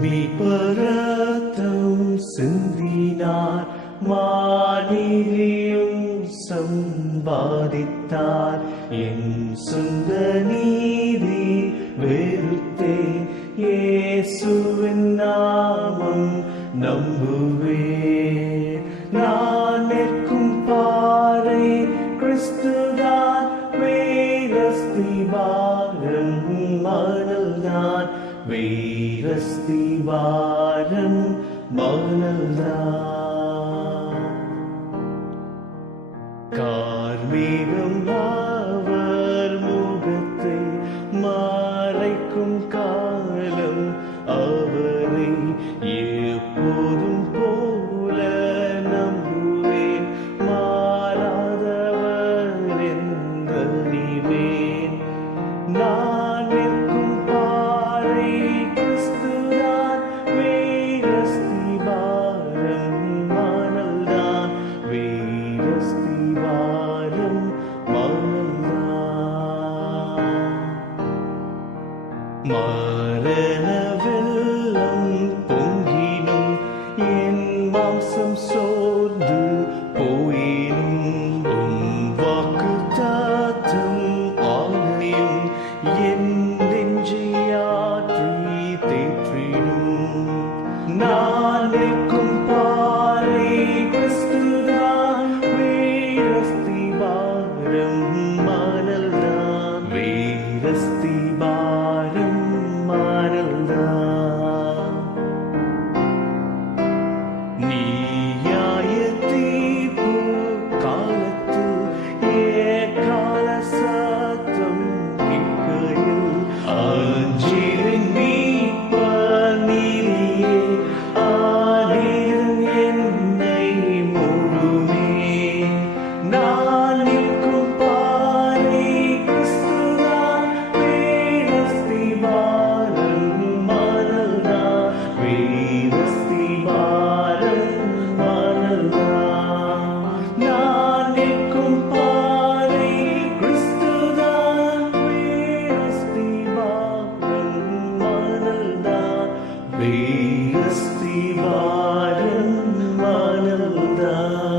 மீட்பரத்தம் சிந்தினார் மாநிலியும் சம்பாதித்தார். என் சொந்த நீதி வெறுத்தே இயேசுவின் நாமம் நம்புவே. நான் நிற்கும் பாறை மணல்தான் வேரஸ்தி கார்மேகம் அவர் முகத்தை மறைக்கும் காலம் அவரை எப்போதும் போ மணல்தான் மரண வெள்ளம் பொங்கினும் என் மாம்சம் சோர்ந்து போயினும் வாக்கு தாத்தம் ஆணையும் என் நெஞ்சியாற்றி தேற்றிடும் நான் நிற்கும் பாறை கிறிஸ்துதான் வீரஸ்தி பாரம் the love.